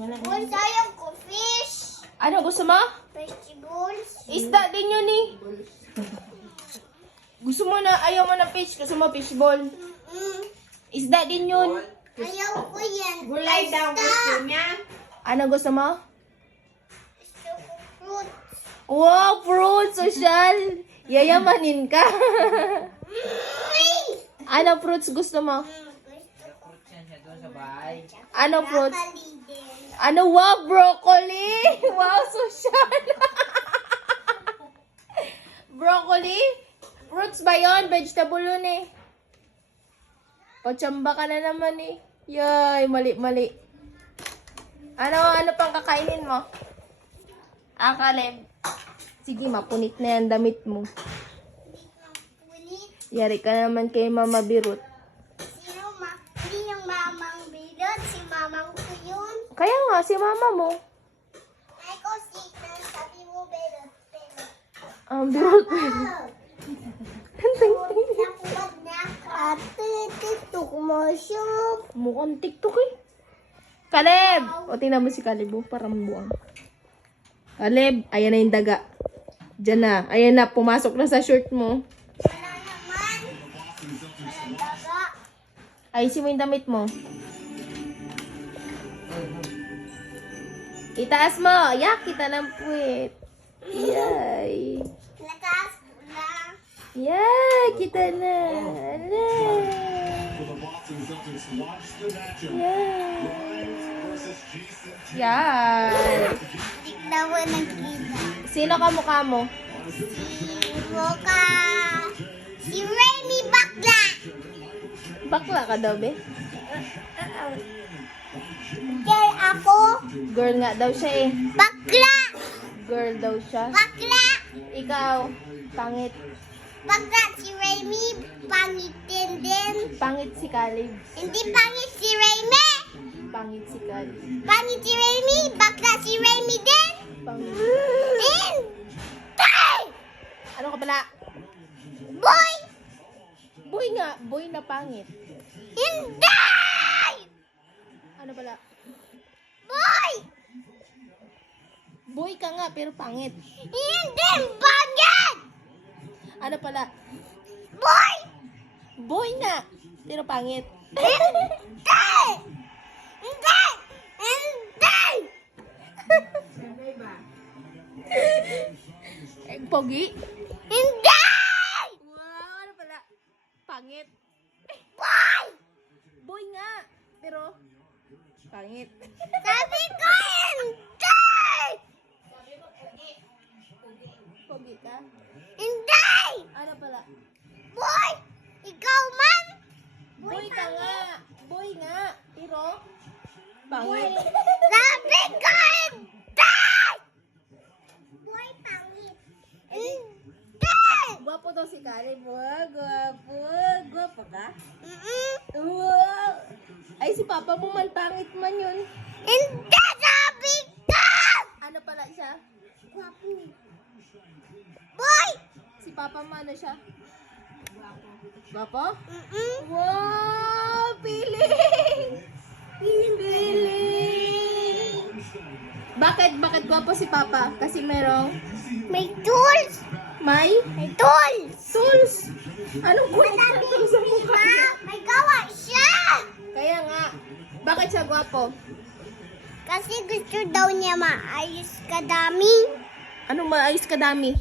Kung sayang ko fish. Ano gusto mo? Vegetables. Isda din yun eh. Gusto mo na, ayaw mo na fish, gusto mo fishball. Isda din yun. Ayaw ko yan. Gulay daw gusto niya. Ano gusto mo? Gusto ko fruits. Wow, fruit, social. Yayamanin ka. Ano fruits gusto mo? Ano fruits? Broccoli din. Ano, wow, broccoli. Wow, social. Broccoli? Fruits ba yun? Vegetable yun eh. Pachamba ka na naman eh. Yay, mali. Ano pang kakainin mo? Kaleb. Sige, mapunit na yan damit mo. Punit. Yari ka naman kay Mama Birut. Hindi yung mamang bilot. Si mamang ko yun. Kaya nga, si Mama mo. Ay ko si sabi mo bilot. Birut. Nakuwag na ako. Ate, titok mo siya. Mukhang TikTok eh. Kaleb! O, tingnan mo si Kaleb, oh, parang buwang. Kaleb, ayan na yung daga. Diyan na. Ayan na, pumasok na sa shirt mo. Wala naman. Walang daga. Ayusin mo yung damit mo. Itaas mo. Yak, kita ng puwet. Yay. Nataas ko na. Yay, kita na. Ala. Yay. Yay. Tignan mo nakita. Sino ka mukha mo? Si Mocha. Si Remy Bakla. Bakla ka daw, be? Kaya ako. Girl nga daw siya eh. Bakla. Girl daw siya. Bakla. Ikaw, pangit. Bakla si Remy. Pangitin din. Pangit si Caleb. Hindi pangit si Remy. Pangit si Caleb. Pangit si Remy. Bakla si Remy din. Pangit. Din. Tay! Ano ka pala? Boy! Boy nga. Boy na pangit. Hindi! Ano pala? Boy! Boy ka nga pero pangit. Hindi pangit! Ano pala? Boy! Boy nga pero pangit. Hindi! Hindi! Hindi! Pogi? Hindi! Wow, ano pala? Pangit. Boy! Boy nga pero pangit. Sabi ko hindi! Pogi ka? Hindi! Ano pala? Boy! Ikaw man! Boy ka nga. Boy nga pero pangit. Sabi ko hindi! Boy pangit. Hindi! Gwapo daw si Caleb. Wow, gwapo. Gwapo ka? Wow. Ay, si Papa mo man, pangit man yun. Hindi! Sabi ko! Ano pala siya? Gwapo. Boy! Si Papa mo, ano siya? Gwapo? Mm-mm. Wow, piling! Piling! Bakit gwapo si Papa? Kasi merong May tools! may May tools! tools. Anong kulit na Sabi tools sa ni mukha Ma, niya? may gawa siya! Kaya nga, bakit siya gwapo? Kasi gusto daw niya maayos kadami. Anong maayos kadami?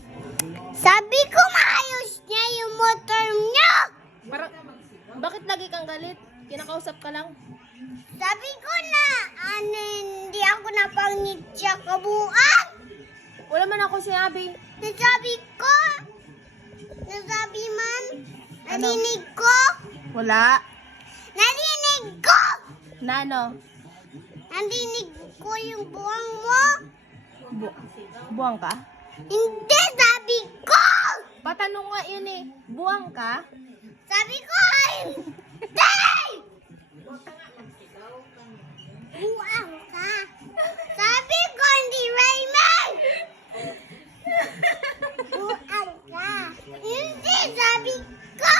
Sabi ko maayos niya yung motor niya! Parang, bakit lagi kang galit? Kinakausap ka lang. Sabi ko na, hindi ako napangit siya kabuan. Wala man ako sinabi. Nasabi ko. Nasabi man. Ano? Narinig ko. Wala. Narinig ko. Nano? Narinig ko yung buwang mo. Buwang ka? Hindi, sabi ko. Patanong nga yun eh. Buwang ka? Sabi ko, hindi. Buwang ka. Sabi ko, hindi Raymond. Buwang ka. Hindi, sabi ko.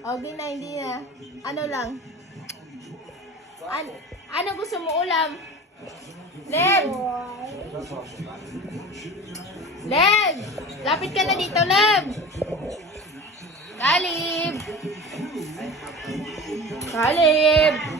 Okay na, hindi na. Ano lang? Ano gusto mo ulam? Leb! Leb! Lapit ka na dito, Leb! Kalib! Kalib!